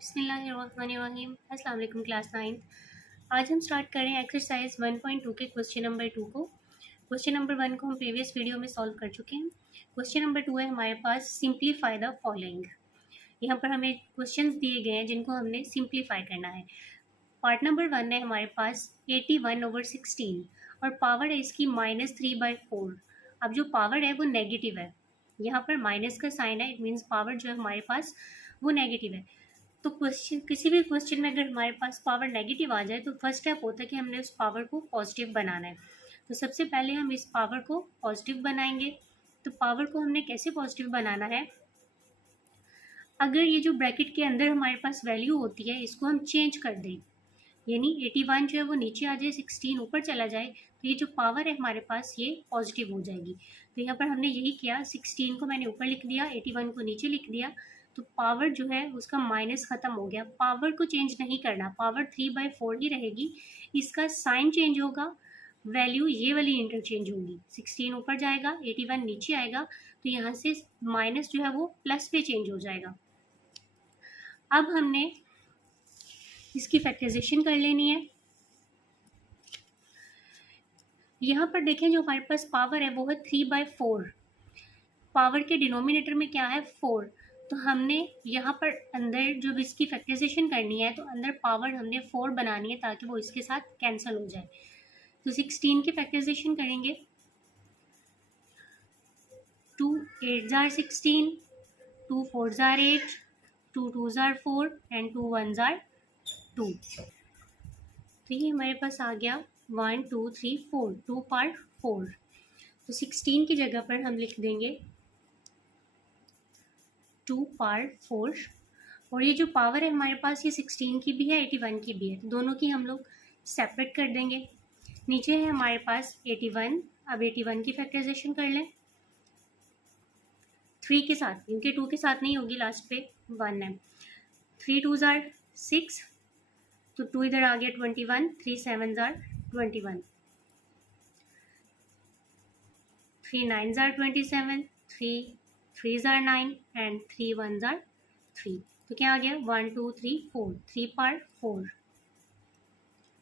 बिस्मिल्लाहिर्रहमानिर्रहीम। अस्सलाम वालेकुम क्लास 9th। आज हम स्टार्ट करें एक्सरसाइज 1.2 के क्वेश्चन नंबर 2 को। क्वेश्चन नंबर 1 को हम प्रीवियस वीडियो में सॉल्व कर चुके हैं। क्वेश्चन नंबर 2 है हमारे पास, सिंप्लीफाई द फॉलोइंग। यहाँ पर हमें क्वेश्चंस दिए गए हैं जिनको हमने सिंप्लीफाई करना है। पार्ट नंबर 1 है हमारे पास 81/16 और पावर है इसकी -3/4। अब जो पावर है वो नेगेटिव है, यहाँ पर माइनस का साइन है, इट मीन्स पावर जो है हमारे पास वो नेगेटिव है। तो क्वेश्चन, किसी भी क्वेश्चन में अगर हमारे पास पावर नेगेटिव आ जाए तो फर्स्ट स्टेप होता है कि हमने उस पावर को पॉजिटिव बनाना है। तो सबसे पहले हम इस पावर को पॉजिटिव बनाएंगे। तो पावर को हमने कैसे पॉजिटिव बनाना है, अगर ये जो ब्रैकेट के अंदर हमारे पास वैल्यू होती है इसको हम चेंज कर दें, यानी 81 जो है वो नीचे आ जाए, 16 ऊपर चला जाए, तो ये जो पावर है हमारे पास ये पॉजिटिव हो जाएगी। तो यहाँ पर हमने यही किया, 16 को मैंने ऊपर लिख दिया, 81 को नीचे लिख दिया, तो पावर जो है उसका माइनस खत्म हो गया। पावर को चेंज नहीं करना, पावर 3/4 ही रहेगी, इसका साइन चेंज होगा, वैल्यू ये वाली इंटरचेंज होगी। 16 ऊपर जाएगा, 81 नीचे आएगा, तो यहाँ से माइनस जो है वो प्लस पे चेंज हो जाएगा। अब हमने इसकी फैक्टराइजेशन कर लेनी है। यहाँ पर देखें जो हमारे पास पावर है वो है 3/4। पावर के डिनोमिनेटर में क्या है, 4। तो हमने यहाँ पर अंदर जो भी इसकी फैक्टराइजेशन करनी है तो अंदर पावर हमने 4 बनानी है ताकि वो इसके साथ कैंसिल हो जाए। तो 16 की फैक्टराइजेशन करेंगे, 2 8 jar 16, 2 4 jar 8, 2 2 jar 4 and 2 1 jar 2। तो ये हमारे पास आ गया 1 2 3 4, 2 पार्ट 4। तो 16 की जगह पर हम लिख देंगे 2 पार्ट 4। और ये जो पावर है हमारे पास ये 16 की भी है, 81 की भी है, तो दोनों की हम लोग सेपरेट कर देंगे। नीचे है हमारे पास 81, अब 81 की फैक्टराइजेशन कर लें 3 के साथ, क्योंकि 2 के साथ नहीं होगी, लास्ट पे 1 है। 3 2 जार 6, तो 2 इधर आ गया 21, 3 7 jar 21, 3 9 jar 27, 3 3 jar 9 and 3 1 jar 3। तो क्या आ गया 1 2 3 4, 3 पार्ट 4।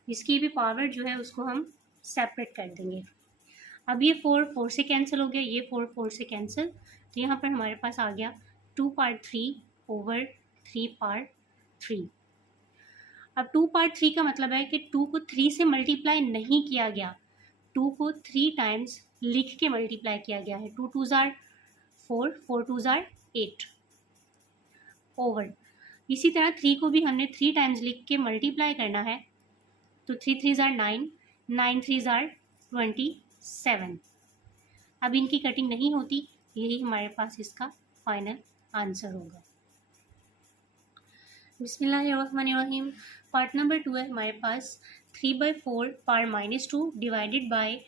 इसकी भी पावर जो है उसको हम सेपरेट कर देंगे। अब ये 4 4 से कैंसिल हो गया, ये 4 4 से कैंसिल, तो यहाँ पर हमारे पास आ गया 2 पार्ट 3 ओवर 3 पार्ट 3। अब 2 पार्ट 3 का मतलब है कि 2 को 3 से मल्टीप्लाई नहीं किया गया, 2 को 3 टाइम्स लिख के मल्टीप्लाई किया गया है। 2 2 जार 4, 4 2 जार 8 ओवर, इसी तरह 3 को भी हमने 3 टाइम्स लिख के मल्टीप्लाई करना है, तो 3 3 जार 9, 9 3 जार 27। अब इनकी कटिंग नहीं होती, यही हमारे पास इसका फाइनल आंसर होगा। बिस्मिल्लाहिर्रहमानिर्रहीम। पार्ट नंबर 2 है हमारे पास 3/4 power -2 divided by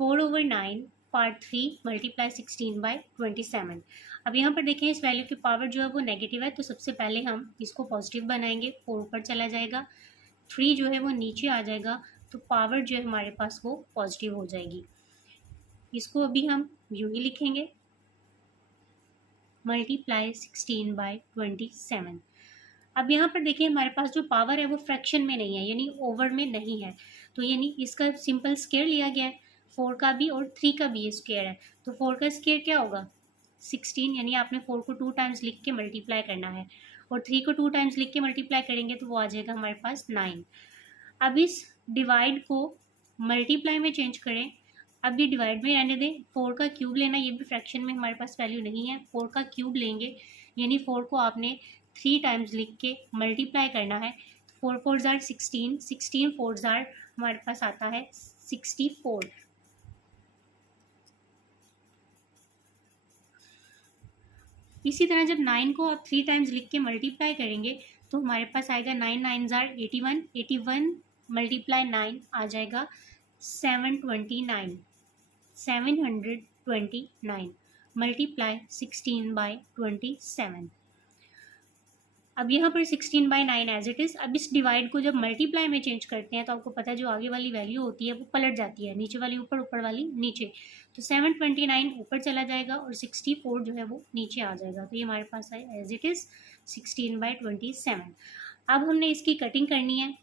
4/9 part 3 multiply 16/27। अब यहाँ पर देखें इस वैल्यू की पावर जो है वो नेगेटिव है, तो सबसे पहले हम इसको पॉजिटिव बनाएंगे, 4 ऊपर चला जाएगा, 3 जो है वो नीचे आ जाएगा, तो पावर जो है हमारे पास वो पॉजिटिव हो जाएगी। इसको अभी हम यूँ ही लिखेंगे, मल्टीप्लाई 16/27। अब यहाँ पर देखिए हमारे पास जो पावर है वो फ्रैक्शन में नहीं है, यानी ओवर में नहीं है, तो यानी इसका सिंपल स्क्वायर लिया गया है, 4 का भी और 3 का भी ये स्क्वायर है, तो 4 का स्क्वायर क्या होगा 16, यानी आपने 4 को 2 टाइम्स लिख के मल्टीप्लाई करना है, और 3 को 2 टाइम्स लिख के मल्टीप्लाई करेंगे तो वो आ जाएगा हमारे पास 9। अब इस डिवाइड को मल्टीप्लाई में चेंज करें, अब ये डिवाइड में रहने दें, 4 का क्यूब लेना, ये भी फ्रैक्शन में हमारे पास वैल्यू नहीं है, 4 का क्यूब लेंगे, यानी 4 को आपने 3 टाइम्स लिख के मल्टीप्लाई करना है, 4 4 जार 16, 16 4 जार हमारे पास आता है 64। इसी तरह जब 9 को आप 3 टाइम्स लिख के मल्टीप्लाई करेंगे तो हमारे पास आएगा 9 9 जार 81, 81 मल्टीप्लाई 9 आ जाएगा 729, 729 मल्टीप्लाई 16/27। अब यहाँ पर 16/9 एज इट इज़। अब इस डिवाइड को जब मल्टीप्लाई में चेंज करते हैं तो आपको पता है जो आगे वाली वैल्यू होती है वो पलट जाती है, नीचे वाली ऊपर, ऊपर वाली नीचे, तो 729 ऊपर चला जाएगा और 64 जो है वो नीचे आ जाएगा, तो ये हमारे पास है एज इट इज़ 16/27। अब हमने इसकी कटिंग करनी है,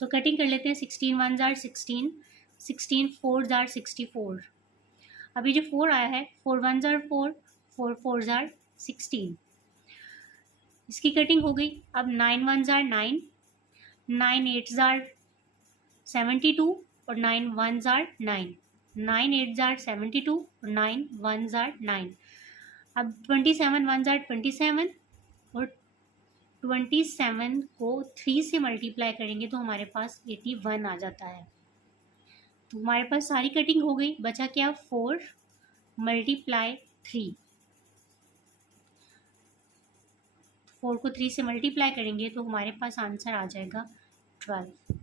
तो कटिंग कर लेते हैं। 16 1s are 16, 16 4s are 64। अभी जो 4 आया है, 4 1s are 4, 4 4s are 16। इसकी कटिंग हो गई। अब 9 1s are 9, 9 8s are 72 और 9 1s are 9, 9 8s are 72 और 9 1s are 9। अब 27 1s are 27 और 27 को 3 से मल्टीप्लाई करेंगे तो हमारे पास 81 आ जाता है। तो हमारे पास सारी कटिंग हो गई, बचा क्या? 4 मल्टीप्लाई 3। 4 को 3 से मल्टीप्लाई करेंगे तो हमारे पास आंसर आ जाएगा 12।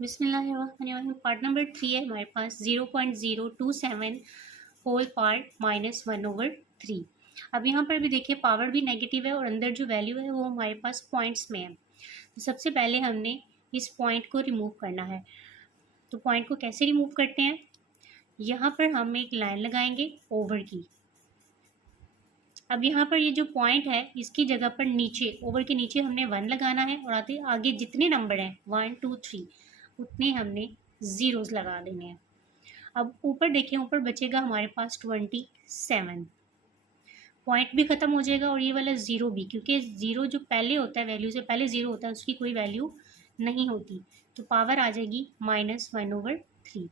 बिस्मिल्लाहिर्रहमानिर्रहीम। पार्ट नंबर 3 है हमारे पास 0.027 होल पार्ट -1/3। अब यहाँ पर भी देखिए पावर भी नेगेटिव है और अंदर जो वैल्यू है वो हमारे पास पॉइंट्स में है। तो सबसे पहले हमने इस पॉइंट को रिमूव करना है। तो पॉइंट को कैसे रिमूव करते हैं? यहाँ पर हम एक लाइन लगाएंगे ओवर की। अब यहाँ पर ये जो पॉइंट है इसकी जगह पर नीचे, ओवर के नीचे हमने 1 लगाना है और आगे जितने नंबर हैं 1 2 3 उतने हमने ज़ीरोज़ लगा देने हैं। अब ऊपर देखें, ऊपर बचेगा हमारे पास 27। पॉइंट भी ख़त्म हो जाएगा और ये वाला ज़ीरो भी, क्योंकि ज़ीरो जो पहले होता है, वैल्यू से पहले ज़ीरो होता है, उसकी कोई वैल्यू नहीं होती। तो पावर आ जाएगी -1/3।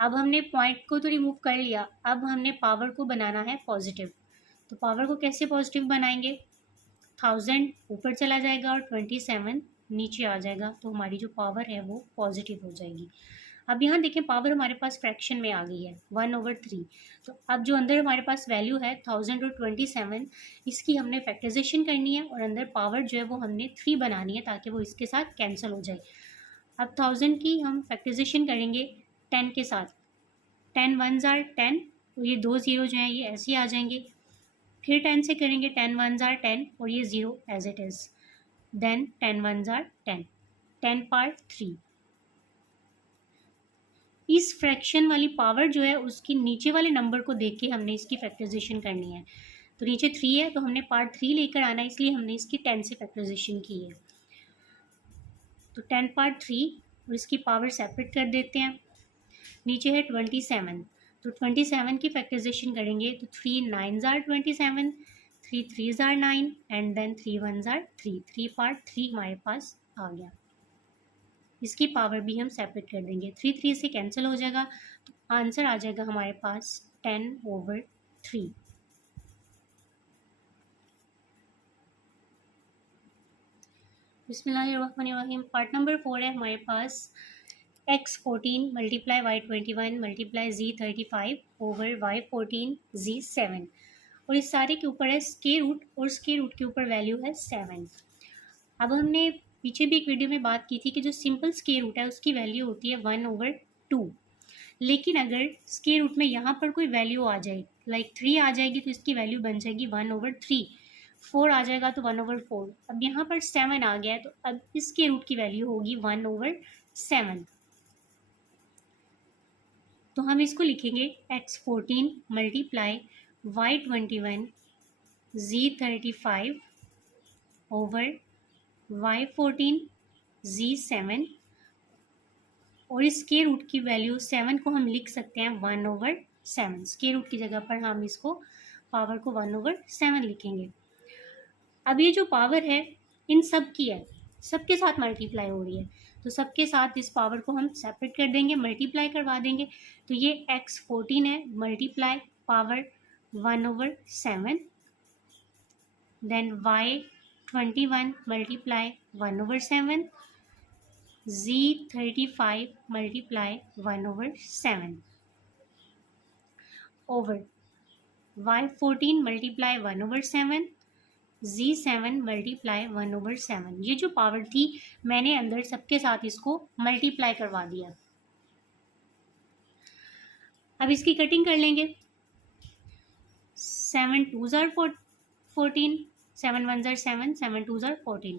अब हमने पॉइंट को तो रिमूव कर लिया, अब हमने पावर को बनाना है पॉजिटिव। तो पावर को कैसे पॉजिटिव बनाएंगे? 1000 ऊपर चला जाएगा और 27 नीचे आ जाएगा, तो हमारी जो पावर है वो पॉजिटिव हो जाएगी। अब यहाँ देखें पावर हमारे पास फ्रैक्शन में आ गई है 1/3। तो अब जो अंदर हमारे पास वैल्यू है 1000 और 27, इसकी हमने फैक्टराइजेशन करनी है और अंदर पावर जो है वो हमने 3 बनानी है ताकि वो इसके साथ कैंसिल हो जाए। अब 1000 की हम फैक्टराइजेशन करेंगे 10 के साथ। 10 1s are 10, तो ये 2 ज़ीरो जो हैं ये ऐसे आ जाएंगे। फिर 10 से करेंगे 10 1s are 10 और ये zero as it is. Then 10 1s are 10, 10 part 3। इस फ्रैक्शन वाली पावर जो है उसकी नीचे वाले नंबर को देख के हमने इसकी फैक्टराइजेशन करनी है। तो नीचे 3 है तो हमने पार्ट 3 लेकर आना है, इसलिए हमने इसकी 10 से फैक्टराइजेशन की है। तो 10 पार्ट 3 और इसकी पावर सेपरेट कर देते हैं। नीचे है 27, तो 27 की फैक्टराइजेशन करेंगे तो 3 9s are 27, 3 3s are 9 and then 3 1s are 3। 3 part 3 हमारे पास आ गया। इसकी पावर भी हम सेपरेट कर देंगे, 3 3 से कैंसिल हो जाएगा, तो आंसर आ जाएगा हमारे पास 10/3। बिस्मिल्लाहिर्रहमानिर्रहीम। पार्ट नंबर 4 है हमारे पास x14 multiply y21 multiply z35 over y14 z7। और इस सारे के ऊपर है स्क्वायर रूट और स्क्वायर रूट के ऊपर वैल्यू है 7। अब हमने पीछे भी एक वीडियो में बात की थी कि जो सिंपल स्क्वायर रूट है उसकी वैल्यू होती है 1/2। लेकिन अगर स्क्वायर रूट में यहाँ पर कोई वैल्यू आ जाए, लाइक 3 आ जाएगी तो इसकी वैल्यू बन जाएगी 1/3। 4 आ जाएगा तो 1/4। अब यहाँ पर 7 आ गया है तो अब इस स्क्वायर रूट की वैल्यू होगी 1/7। तो हम इसको लिखेंगे x14 multiply y21 z35 over y14 z7। और इस स्क्वायर रूट की वैल्यू 7 को हम लिख सकते हैं 1/7। स्क्वायर रूट की जगह पर हम इसको पावर को 1/7 लिखेंगे। अब ये जो पावर है इन सब की है, सबके साथ मल्टीप्लाई हो रही है, तो सबके साथ इस पावर को हम सेपरेट कर देंगे, मल्टीप्लाई करवा देंगे। तो ये x14 है multiply power 1/7, then y21 multiply 1/7, z35 multiply 1/7 over y14 multiply 1/7, z7 multiply 1/7। ये जो पावर थी मैंने अंदर सबके साथ इसको मल्टीप्लाई करवा दिया। अब इसकी कटिंग कर लेंगे। 7 2s are 14, 7 1s are 7, 7 2s are 14,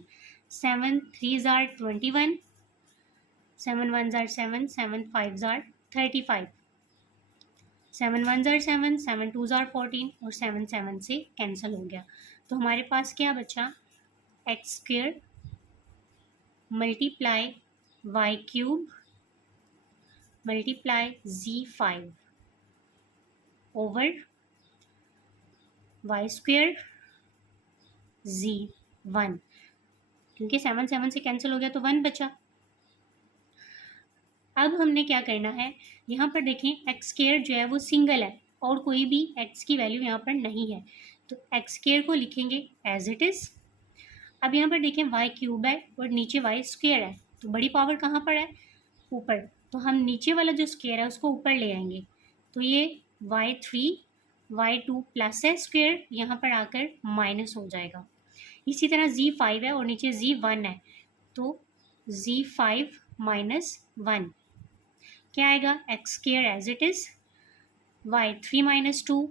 7 3s are 21, 7 1s are 7, 7 5s are 35। 7 one ज़ार 7, 7 टू ज़ार 14 और 7 7 से कैंसिल हो गया। तो हमारे पास क्या बचा, x square multiply y cube multiply Z5 over y square Z1, क्योंकि 7 7 से कैंसिल हो गया तो 1 बचा। अब हमने क्या करना है, यहाँ पर देखें एक्स स्क्वेयर जो है वो सिंगल है और कोई भी एक्स की वैल्यू यहाँ पर नहीं है, तो एक्स स्क्वेयर को लिखेंगे एज इट इज़। अब यहाँ पर देखें वाई क्यूब है और नीचे वाई स्क्वेयर है, तो बड़ी पावर कहाँ पर है, ऊपर, तो हम नीचे वाला जो स्क्वेयर है उसको ऊपर ले आएंगे, तो ये y3 y2 प्लस है स्क्वेयर यहाँ पर आकर माइनस हो जाएगा। इसी तरह Z5 है और नीचे Z1 है, तो Z5 माइनस 1 क्या आएगा, x square as it is, y3 minus 2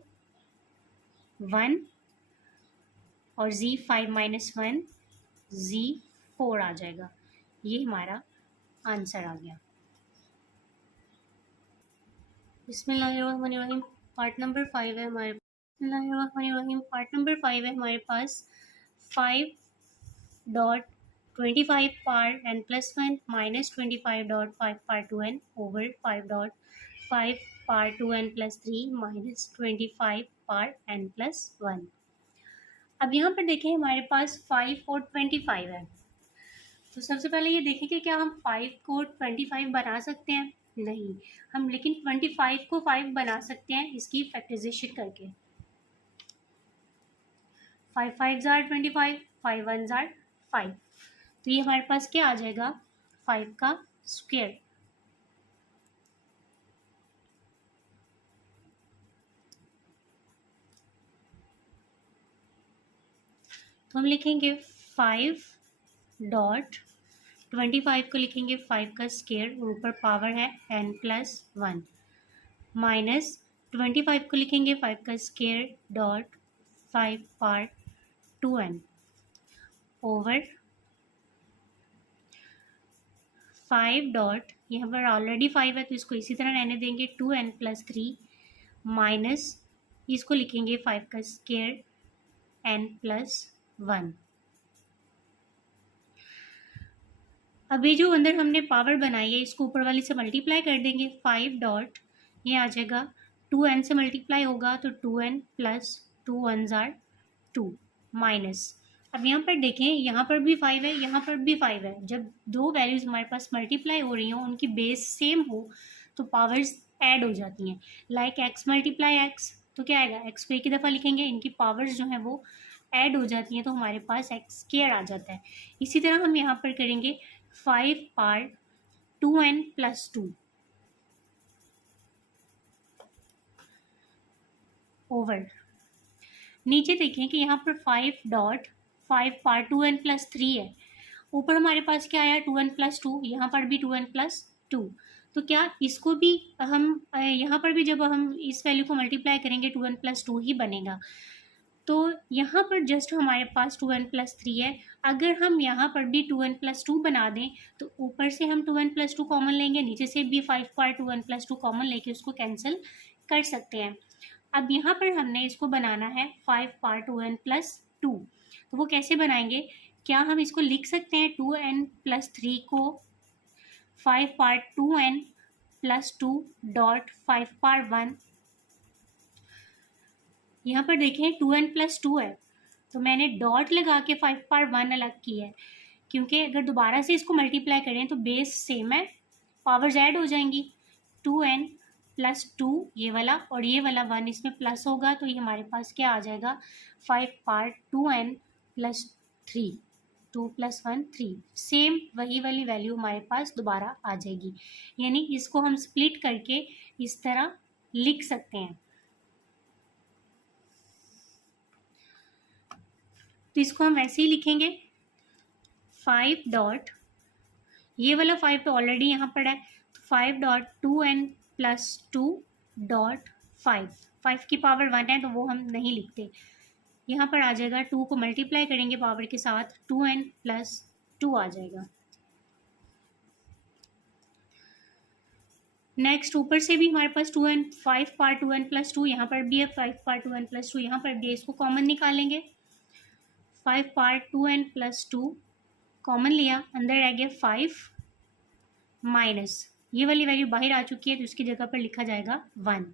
1 और Z5 माइनस 1 Z4 आ जाएगा। ये हमारा आंसर आ गया। बिस्मिल्लाहिर्रहमानिर्रहीम। पार्ट नंबर 5 है हमारे पास 5.25 पार n प्लस 1 माइनस 25.5 पार 2n ओवर 5.5 पार 2n प्लस 3 माइनस 25 पार n प्लस 1। अब यहाँ पर देखें हमारे पास 5 और 25 है, तो सबसे पहले ये देखें कि क्या हम 5 को 25 बना सकते हैं, नहीं, हम लेकिन 25 को 5 बना सकते हैं इसकी फैक्टराइजेशन करके। 5 5 ज़ार 25, 5 1 ज़ार 5, तो ये हमारे पास क्या आ जाएगा, 5 का स्क्वायर। तो हम लिखेंगे 5.25 को लिखेंगे 5 का स्क्वायर और ऊपर पावर है n प्लस 1 माइनस 25 को लिखेंगे 5 का स्क्वायर डॉट 5 पार 2n ओवर 5 डॉट, यहाँ पर ऑलरेडी 5 है तो इसको इसी तरह रहने देंगे 2n प्लस 3 माइनस इसको लिखेंगे 5 का स्क्वायर n प्लस 1। अभी जो अंदर हमने पावर बनाई है इसको ऊपर वाली से मल्टीप्लाई कर देंगे, 5 डॉट ये आ जाएगा 2n से मल्टीप्लाई होगा तो 2n प्लस 2 1 ज़ार 2 माइनस, अब यहाँ पर देखें यहाँ पर भी 5 है यहाँ पर भी 5 है, जब दो वैल्यूज़ हमारे पास मल्टीप्लाई हो रही हों उनकी बेस सेम हो तो पावर्स ऐड हो जाती हैं, लाइक x मल्टीप्लाई x, तो क्या आएगा, x को एक ही दफ़ा लिखेंगे, इनकी पावर्स जो हैं वो ऐड हो जाती हैं तो हमारे पास एक्स स्क्वायर आ जाता है। इसी तरह हम यहाँ पर करेंगे 5 पार 2n प्लस 2 ओवर, नीचे देखें कि यहाँ पर 5 डॉट 5 पार 2n प्लस 3 है, ऊपर हमारे पास क्या आया 2n प्लस 2, यहाँ पर भी 2n प्लस 2, तो क्या इसको भी हम यहाँ पर भी जब हम इस वैल्यू को मल्टीप्लाई करेंगे 2n प्लस 2 ही बनेगा, तो यहाँ पर जस्ट हमारे पास 2n प्लस 3 है, अगर हम यहाँ पर भी 2n प्लस 2 बना दें तो ऊपर से हम 2n प्लस 2 कॉमन लेंगे, नीचे से भी 5 पार 2n प्लस 2 कॉमन लेके उसको कैंसिल कर सकते हैं। अब यहाँ पर हमने इसको बनाना है 5 पार 2n प्लस 2, तो वो कैसे बनाएंगे, क्या हम इसको लिख सकते हैं 2n प्लस 3 को 5 पार 2n प्लस 2 डॉट 5 पार 1, यहाँ पर देखें 2n प्लस 2 है तो मैंने डॉट लगा के 5 पार 1 अलग की है, क्योंकि अगर दोबारा से इसको मल्टीप्लाई करें तो बेस सेम है, पावर्स ऐड हो जाएंगी, 2n प्लस 2 ये वाला और ये वाला 1 इसमें प्लस होगा तो ये हमारे पास क्या आ जाएगा 5 पार 2n प्लस 3, 2 प्लस 1 3, सेम वही वाली वैल्यू हमारे पास दोबारा आ जाएगी, यानी इसको हम स्प्लिट करके इस तरह लिख सकते हैं। तो इसको हम ऐसे ही लिखेंगे 5 डॉट, ये वाला 5 तो ऑलरेडी यहाँ पर है तो 5 डॉट 2n प्लस 2 डॉट 5 की पावर 1 है तो वो हम नहीं लिखते, यहाँ पर आ जाएगा 2 को मल्टीप्लाई करेंगे पावर के साथ 2n प्लस 2 आ जाएगा। नेक्स्ट ऊपर से भी हमारे पास 2n 5 पार 2n प्लस 2, यहाँ पर भी है 5 पार 2n प्लस 2, यहाँ पर भी है, इसको कॉमन निकालेंगे। 5 पार 2n प्लस 2 कॉमन लिया, अंदर रह गया 5 माइनस ये वाली वैल्यू बाहर आ चुकी है तो इसकी जगह पर लिखा जाएगा 1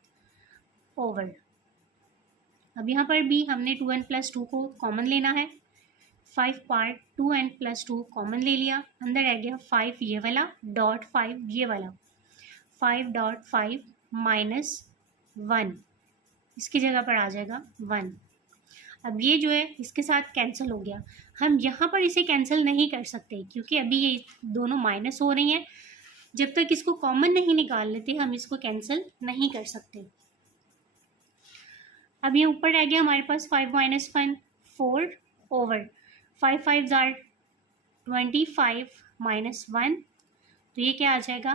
ओवर। अब यहाँ पर भी हमने 2n प्लस 2 को कॉमन लेना है। 5 पार्ट 2n प्लस 2 कॉमन ले लिया, अंदर रह गया 5 ये वाला डॉट 5 ये वाला, 5 डॉट 5 माइनस 1, इसकी जगह पर आ जाएगा 1। अब ये जो है इसके साथ कैंसिल हो गया। हम यहाँ पर इसे कैंसिल नहीं कर सकते क्योंकि अभी ये दोनों माइनस हो रही हैं। जब तक इसको कॉमन नहीं निकाल लेते हम इसको कैंसिल नहीं कर सकते। अब ये ऊपर रह गया हमारे पास 5 माइनस 1 4 ओवर 5 5 जार 25 माइनस 1, तो ये क्या आ जाएगा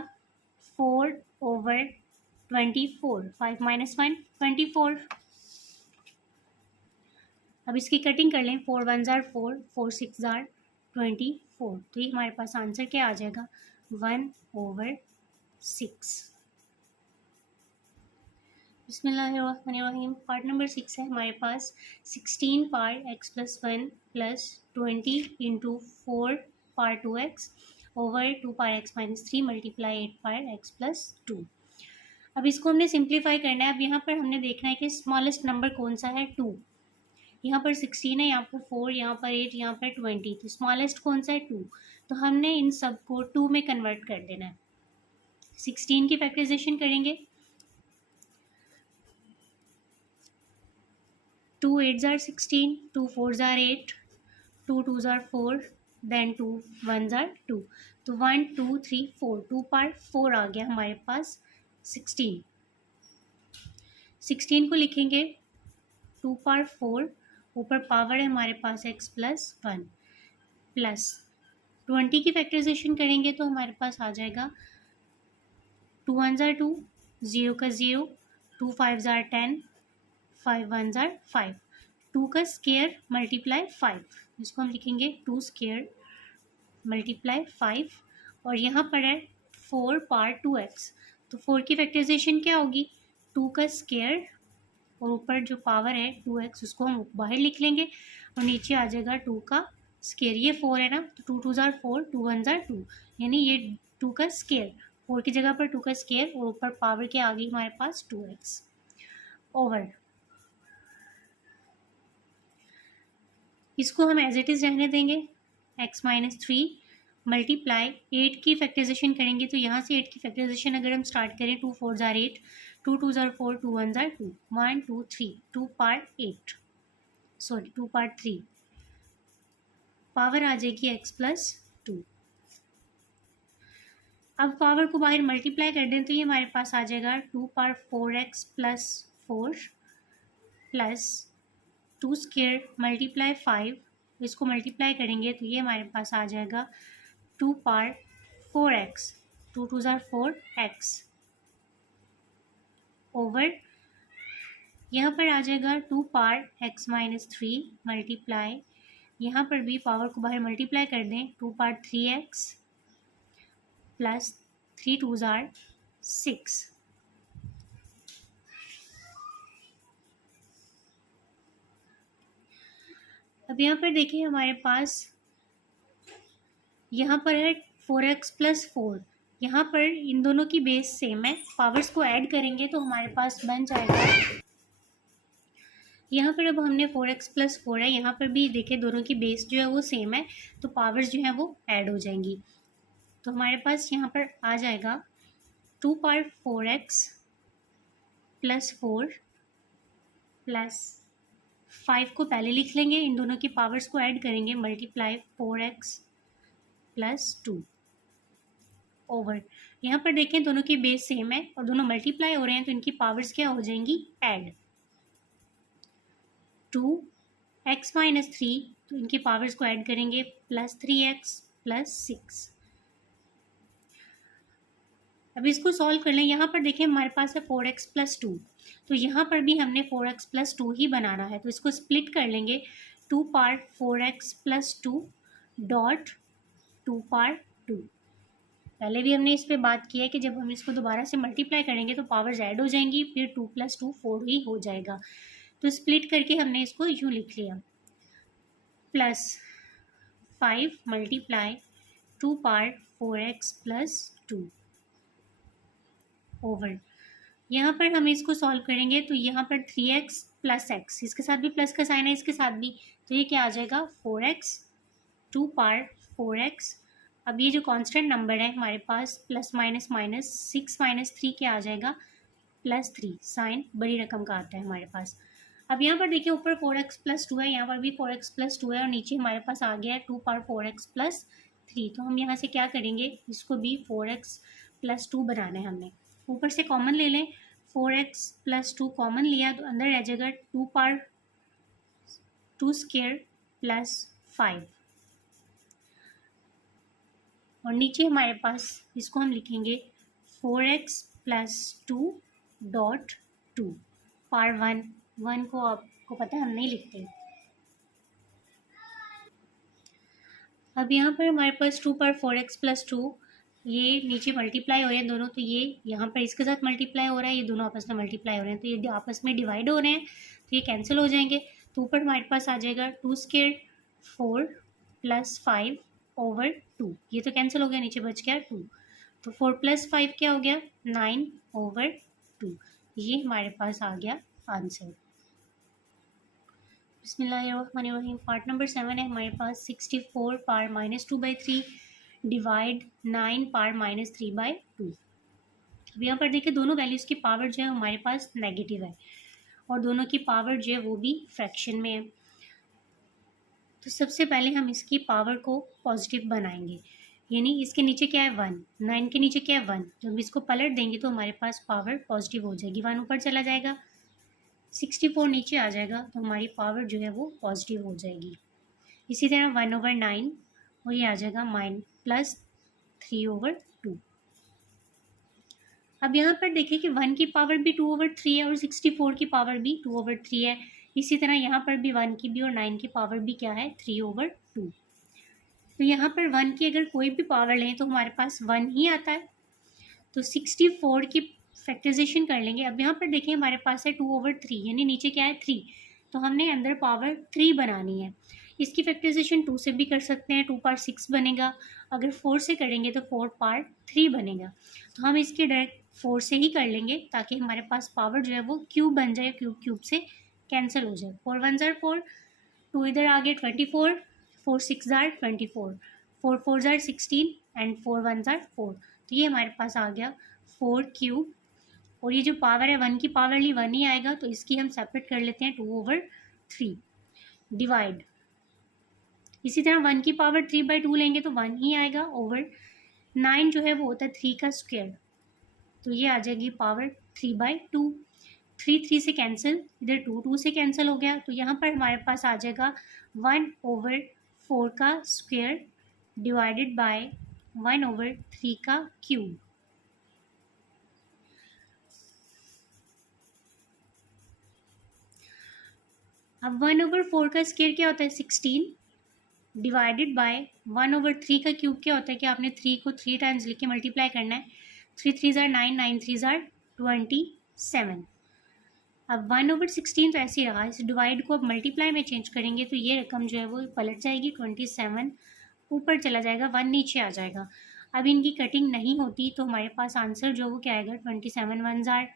4 ओवर 24। 5 माइनस 1 24। अब इसकी कटिंग कर लें, 4 1 जार 4 4 6 जार 24, तो ये हमारे पास आंसर क्या आ जाएगा 1 ओवर 6। बिस्मिल्लाहिर्रहमानिर्रहीम। पार्ट नंबर 6 है हमारे पास 16 पार x प्लस 1 प्लस 20 इंटू 4 पार 2x ओवर 2 पार x माइनस 3 मल्टीप्लाई 8 पार x प्लस 2। अब इसको हमने सिंप्लीफाई करना है। अब यहाँ पर हमने देखना है कि स्मॉलेस्ट नंबर कौन सा है 2। यहाँ पर 16 है, यहाँ पर 4, यहाँ पर 8, यहाँ पर 20, तो स्मॉलेस्ट कौन सा है 2। तो हमने इन सब को 2 में कन्वर्ट कर देना है। 16 की फैक्टराइजेशन करेंगे, 2 8s are 16, 2 4s are 8, 2 2s are 4, then 2 1s are 2, तो 1 2 3 4 2 पार 4 आ गया हमारे पास 16। 16 को लिखेंगे 2 पार 4, ऊपर पावर है हमारे पास x प्लस 1 प्लस 20 की फैक्टराइजेशन करेंगे तो हमारे पास आ जाएगा 2 1s are 2, 0 का 0, 2 5s are 10, 5 1s are 5, 2 का स्केयर मल्टीप्लाई 5, इसको हम लिखेंगे 2 स्केयर मल्टीप्लाई 5, और यहाँ पर है 4 पार 2x, तो 4 की फैक्टराइजेशन क्या होगी 2 का स्केयर और ऊपर जो पावर है 2x उसको हम बाहर लिख लेंगे और नीचे आ जाएगा 2 का स्केयर। ये 4 है ना, तो 2 2s are 4, 2 1s are 2, यानी ये 2 का स्केयर, 4 की जगह पर 2 का स्केयर और ऊपर पावर क्या आ गई हमारे पास 2x ओवर। इसको हम एज इट इज़ रहने देंगे, x माइनस 3 मल्टीप्लाई 8 की फैक्टराइजेशन करेंगे, तो यहाँ से 8 की फैक्टराइजेशन अगर हम स्टार्ट करें 2 4 जार 8, 2 2 जार 4, 2 1 जार 2, 1 2 3, 2 पार 8, सॉरी 2 पार 3, पावर आ जाएगी x प्लस 2। अब पावर को बाहर मल्टीप्लाई कर दें तो ये हमारे पास आ जाएगा 2 पार 4x plus 4 plus 2 square multiply 5, इसको मल्टीप्लाई करेंगे तो ये हमारे पास आ जाएगा 2 पार 4x, 2 2 जार 4x ओवर, यहाँ पर आ जाएगा 2 पार x माइनस 3 मल्टीप्लाई, यहाँ पर भी पावर को बाहर मल्टीप्लाई कर दें 2 पार 3x प्लस 3 2 जार 6। अब यहाँ पर देखिए हमारे पास यहाँ पर है 4x प्लस 4, यहाँ पर इन दोनों की बेस सेम है, पावर्स को ऐड करेंगे तो हमारे पास बन जाएगा, यहाँ पर अब हमने 4x प्लस 4 है, यहाँ पर भी देखिए दोनों की बेस जो है वो सेम है तो पावर्स जो है वो ऐड हो जाएंगी, तो हमारे पास यहाँ पर आ जाएगा 2 पार 4x प्लस 4 प्लस 5 को पहले लिख लेंगे, इन दोनों की पावर्स को ऐड करेंगे मल्टीप्लाई 4x प्लस 2 ओवर, यहाँ पर देखें दोनों की बेस सेम है और दोनों मल्टीप्लाई हो रहे हैं तो इनकी पावर्स क्या हो जाएंगी ऐड, 2 x माइनस 3, तो इनकी पावर्स को ऐड करेंगे प्लस 3x प्लस 6। अब इसको सॉल्व कर लें, यहाँ पर देखें हमारे पास है 4x प्लस 2, तो यहाँ पर भी हमने 4x प्लस 2 ही बनाना है, तो इसको स्प्लिट कर लेंगे 2 पार 4x प्लस 2 डॉट 2 पार 2। पहले भी हमने इस पे बात किया है कि जब हम इसको दोबारा से मल्टीप्लाई करेंगे तो पावर्स ऐड हो जाएंगी, फिर 2 + 2 4 ही हो जाएगा। तो स्प्लिट करके हमने इसको यूँ लिख लिया, +5 × 2 पावर 4x + 2 ओवर, यहाँ पर हम इसको सॉल्व करेंगे तो यहाँ पर 3x + x, इसके साथ भी प्लस का साइन है, इसके साथ भी, तो ये क्या आ जाएगा 4x 2 पावर 4x। अब ये जो कांस्टेंट नंबर है हमारे पास प्लस माइनस माइनस 6 - 3 क्या आ जाएगा +3, साइन बड़ी रकम का आता है हमारे पास। अब यहाँ पर देखिए ऊपर 4x + 2 है, यहाँ पर भी 4x + 2 है और नीचे हमारे पास आ गया है 2 पावर 4x + 3। तो हम यहाँ से क्या करेंगे, इसको भी 4x + 2 बनाना है हमने। ऊपर से कॉमन ले लें, 4x + 2 कॉमन लिया तो अंदर रह जाएगा 2 पावर 2² + 5 और नीचे हमारे पास इसको हम लिखेंगे 4x + 2.2 पावर 1 को आपको पता है हम नहीं लिखते। अब यहाँ पर हमारे पास 2 पावर 4x + 2, ये नीचे मल्टीप्लाई हो रहे हैं दोनों, तो ये यहाँ पर इसके साथ मल्टीप्लाई हो रहा है, ये दोनों आपस में मल्टीप्लाई हो रहे हैं, तो ये आपस में डिवाइड हो रहे हैं, तो ये कैंसिल हो जाएंगे। तो ऊपर हमारे पास आ जाएगा 2² 4 + 5 ओवर 2, ये तो कैंसिल हो गया, नीचे बच गया 2, तो 4 + 5 क्या हो गया 9 ओवर 2, ये हमारे पास आ गया आंसर। बिस्मिल्लाहिर्रहमानिर्रहीम। पार्ट नंबर 7 है हमारे पास 64 पावर -2/3 डिवाइड 9 पावर -3/2। अब यहाँ पर देखिए दोनों वैल्यूज़ की पावर जो है हमारे पास नेगेटिव है और दोनों की पावर जो है वो भी फ्रैक्शन में है। तो सबसे पहले हम इसकी पावर को पॉजिटिव बनाएंगे, यानी इसके नीचे क्या है 1, 9 के नीचे क्या है 1, जब इसको पलट देंगे तो हमारे पास पावर पॉजिटिव हो जाएगी, 1 ऊपर चला जाएगा, 64 नीचे आ जाएगा, तो हमारी पावर जो है वो पॉजिटिव हो जाएगी। इसी तरह 1/9 और ये आ जाएगा +3/2। अब यहाँ पर देखिए कि 1 की पावर भी 2/3 है और 64 की पावर भी 2/3 है। इसी तरह यहाँ पर भी 1 की भी और 9 की पावर भी क्या है 3/2। तो यहाँ पर 1 की अगर कोई भी पावर लें तो हमारे पास 1 ही आता है, तो 64 की फैक्टराइजेशन कर लेंगे। अब यहाँ पर देखिए हमारे पास है 2/3, यानी नीचे क्या है 3, तो हमने अंदर पावर 3 बनानी है। इसकी फैक्टराइजेशन 2 से भी कर सकते हैं, 2 पावर 6 बनेगा, अगर 4 से करेंगे तो 4 पावर 3 बनेगा। तो हम इसके डायरेक्ट 4 से ही कर लेंगे ताकि हमारे पास पावर जो है वो क्यूब बन जाए, क्यूब से कैंसिल हो जाए। 4 1 ज़ार 4, 2 इधर आ गए 24, 4 6 ज़ार 24, 4 4 ज़ार 16 एंड 4 1 ज़ार 4। तो ये हमारे पास आ गया 4 क्यूब, और ये जो पावर है 1 की पावर ली 1 ही आएगा, तो इसकी हम सेपरेट कर लेते हैं 2/3 डिवाइड। इसी तरह 1 की पावर 3/2 लेंगे तो 1 ही आएगा, ओवर 9 जो है वो होता है 3 का स्क्वायर, तो ये आ जाएगी पावर 3/2। 3 3 से कैंसिल, इधर 2 2 से कैंसिल हो गया, तो यहाँ पर हमारे पास आ जाएगा 1/4 का स्क्वायर डिवाइडेड बाय 1/3 का क्यूब। अब 1/4 का स्क्वायर क्या होता है 16 डिवाइडेड बाय 1/3 का क्यूब क्या होता है कि आपने 3 को 3 टाइम्स लिख के मल्टीप्लाई करना है। 3 3 ज़ार 9, 9 3 ज़ार 27। अब 1/16 तो ऐसे ही रहा, इस डिवाइड को अब मल्टीप्लाई में चेंज करेंगे तो ये रकम जो है वो पलट जाएगी, 27 ऊपर चला जाएगा, 1 नीचे आ जाएगा। अब इनकी कटिंग नहीं होती तो हमारे पास आंसर जो वो क्या आएगा 27 1 ज़ार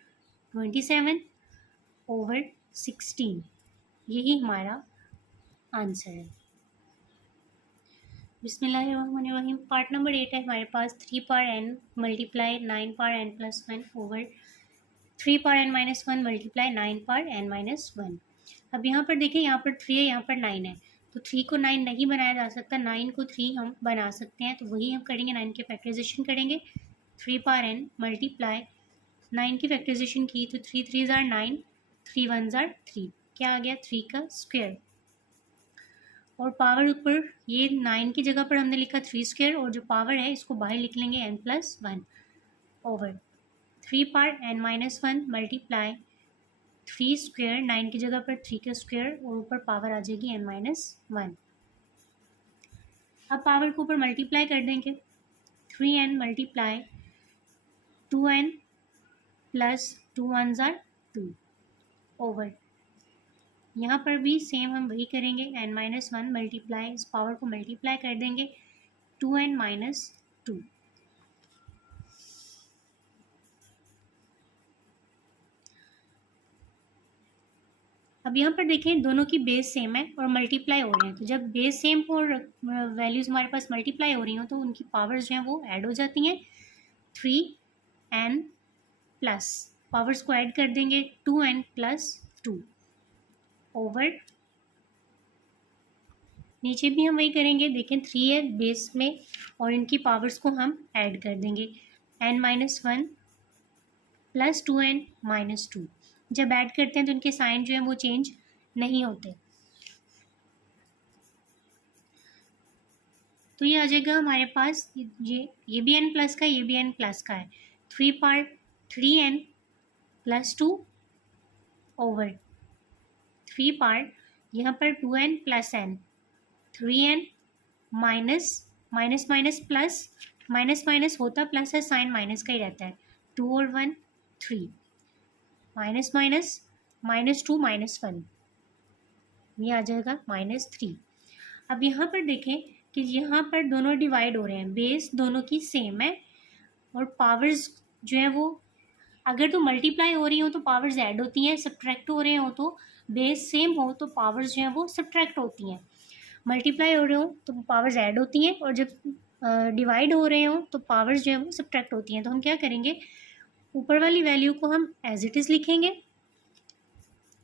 27/16, यही हमारा आंसर है। बिस्मिल्लाहिर्रहमानिर्रहीम। पार्ट नंबर 8 है हमारे पास 3 power n multiply 9 power n+1 over 3 power n-1 multiply 9 power n-1। अब यहाँ पर देखें, यहाँ पर 3 है, यहाँ पर 9 है, तो 3 को 9 नहीं बनाया जा सकता, 9 को 3 हम बना सकते हैं, तो वही हम करेंगे, 9 के फैक्टराइजेशन करेंगे। 3 पावर n मल्टीप्लाई 9 की फैक्टराइजेशन की तो 3 3 ज़ार 9, 3 1 ज़ार 3, क्या आ गया 3 का स्क्वायर, और पावर ऊपर ये 9 की जगह पर हमने लिखा 3 स्क्वायर, और जो पावर है इसको बाहर लिख लेंगे n+1 over 3 power n-1 multiply 3 square, 9 की जगह पर 3 का स्क्वायर, और ऊपर पावर आ जाएगी n-1। अब पावर को ऊपर मल्टीप्लाई कर देंगे, 3n multiply 2n plus 2 1s are 2 over, यहाँ पर भी सेम हम वही करेंगे, n-1 मल्टीप्लाई, इस पावर को मल्टीप्लाई कर देंगे 2n-2। अब यहाँ पर देखें दोनों की बेस सेम है और मल्टीप्लाई हो रहे हैं, तो जब बेस सेम हो और वैल्यूज़ हमारे पास मल्टीप्लाई हो रही हो तो उनकी पावर्स जो हैं वो ऐड हो जाती हैं। 3n प्लस पावर्स को ऐड कर देंगे 2n प्लस 2 ओवर, नीचे भी हम वही करेंगे। देखें 3 है बेस में और इनकी पावर्स को हम ऐड कर देंगे n-1 प्लस 2n-2। जब ऐड करते हैं तो इनके साइन जो है वो चेंज नहीं होते, तो ये आ जाएगा हमारे पास, ये भी n प्लस का, ये भी n प्लस का है। 3 part 3n plus 2 over 3 part यहाँ पर 2n plus n, 3n minus minus minus plus, minus minus होता प्लस है, साइन माइनस का ही रहता है। 2 और 1 3, माइनस माइनस -2 -1, ये आ जाएगा -3। अब यहाँ पर देखें कि यहाँ पर दोनों डिवाइड हो रहे हैं, बेस दोनों की सेम है और पावर्स जो है वो अगर तो मल्टीप्लाई हो रही हो तो पावर्स ऐड होती हैं, सब्ट्रैक्ट हो रहे हो तो बेस सेम हो तो पावर्स जो हैं वो सब्ट्रैक्ट होती हैं। मल्टीप्लाई हो रहे हो तो पावर्स ऐड होती हैं और जब डिवाइड हो रहे हो तो पावर्स जो है वो सब्ट्रैक्ट होती हैं। तो हम क्या करेंगे, ऊपर वाली वैल्यू को हम एज इट इज़ लिखेंगे।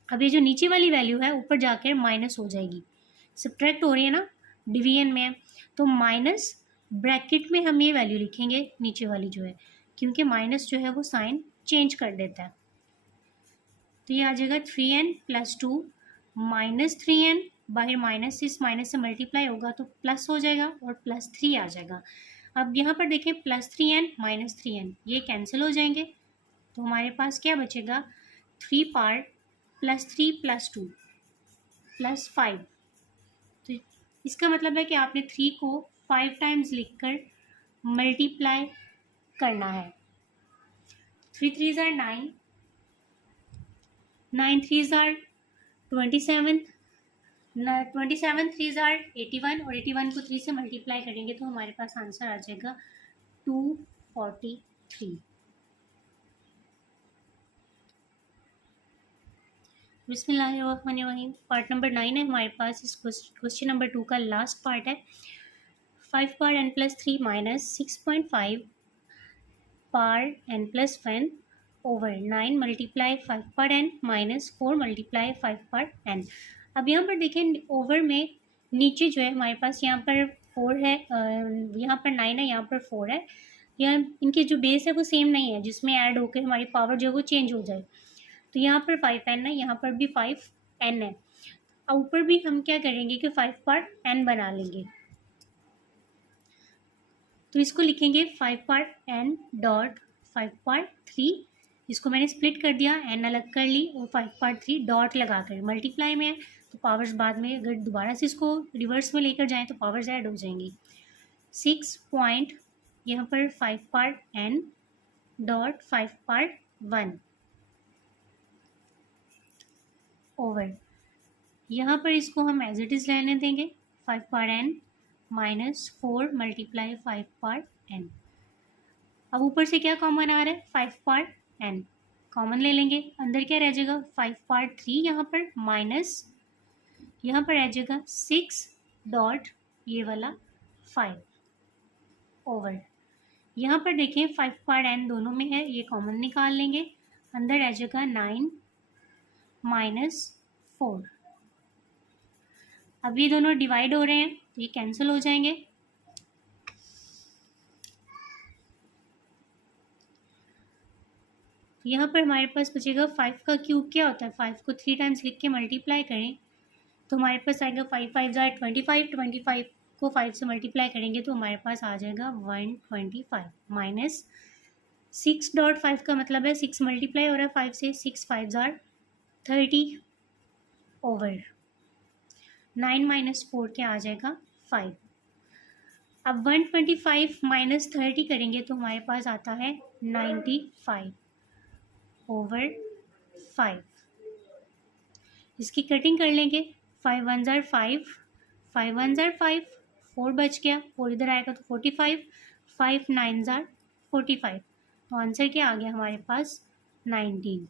अब ये जो नीचे वाली वैल्यू है ऊपर जाकर माइनस हो जाएगी, सब्ट्रैक्ट हो रही है ना, डिवीजन में है, तो माइनस ब्रैकेट में हम ये वैल्यू लिखेंगे नीचे वाली जो है, क्योंकि माइनस जो है वो साइन चेंज कर देता है। तो ये आ जाएगा 3n प्लस 2 माइनस 3n, बाहर माइनस इस माइनस से मल्टीप्लाई होगा तो प्लस हो जाएगा और प्लस 3 आ जाएगा। अब यहाँ पर देखें प्लस 3n माइनस 3n ये कैंसिल हो जाएंगे, तो हमारे पास क्या बचेगा, 3 पार्ट प्लस 3 प्लस 2 प्लस 5। तो इसका मतलब है कि आपने 3 को 5 टाइम्स लिखकर मल्टीप्लाई करना है। 3 3s are 9, 9 3s are 27, 27 3s are 81 और 81 को 3 से मल्टीप्लाई करेंगे तो हमारे पास आंसर आ जाएगा 243। बिस्मिल्लाहिर्रहमानिर्रहीम। पार्ट नंबर 9 है हमारे पास, इस क्वेश्चन नंबर 2 का लास्ट पार्ट है। 5 पार n प्लस 3 माइनस 6.5 पार n प्लस 1 ओवर 9 मल्टीप्लाई 5 पार n माइनस 4 मल्टीप्लाई 5 पार n। अब यहाँ पर देखें ओवर में नीचे जो है हमारे पास यहाँ पर 4 है, यहाँ पर 9 है, यहाँ पर 4 है। यहाँ इनके जो बेस है वो सेम नहीं है, जिसमें ऐड होकर हमारी पावर जो है वो चेंज हो जाए। तो यहाँ पर 5n है, यहाँ पर भी 5n है। अब ऊपर भी हम क्या करेंगे कि 5 पार्ट n बना लेंगे, तो इसको लिखेंगे 5 पार्ट n डॉट 5 पार्ट 3, इसको मैंने स्प्लिट कर दिया, n अलग कर ली और 5 पार्ट 3 डॉट लगा कर, मल्टीप्लाई में है तो पावर्स बाद में अगर दोबारा से इसको रिवर्स में लेकर जाएं तो पावर्स ऐड हो जाएंगी। 6 पॉइंट यहाँ पर 5 part n dot 5 part 1 over, यहाँ पर इसको हम एज इट इज़ रहने देंगे 5 part n minus 4 multiply 5 part n। अब ऊपर से क्या कॉमन आ रहा है, 5 पार्ट n कॉमन ले लेंगे, अंदर क्या रह जाएगा 5 पार्ट 3 यहाँ पर माइनस यहाँ पर रह जाएगा 6 डॉट ये वाला 5 ओवर, यहाँ पर देखें 5 पार्ट n दोनों में है, ये कॉमन निकाल लेंगे, अंदर रह जाएगा 9 माइनस 4। अब ये दोनों डिवाइड हो रहे हैं तो ये कैंसिल हो जाएंगे। यहाँ पर हमारे पास बचेगा 5 का क्यूब क्या होता है, 5 को 3 टाइम्स लिख के मल्टीप्लाई करें तो हमारे पास आएगा 5 5 जार 25, 25 को 5 से मल्टीप्लाई करेंगे तो हमारे पास आ जाएगा 125 माइनस 6 डॉट 5 का मतलब है 6 मल्टीप्लाई हो रहा है 5 से, 6 5 जार 30 ओवर 9 माइनस 4 क्या आ जाएगा 5। अब 125 माइनस 30 करेंगे तो हमारे पास आता है 95 ओवर 5। इसकी कटिंग कर लेंगे, 5 वन ज़ार 5, 5 वन ज़ार 5, 4 बच गया, 4 इधर आएगा तो 45, 5 नाइन ज़ार 45। तो आंसर क्या आ गया हमारे पास 19।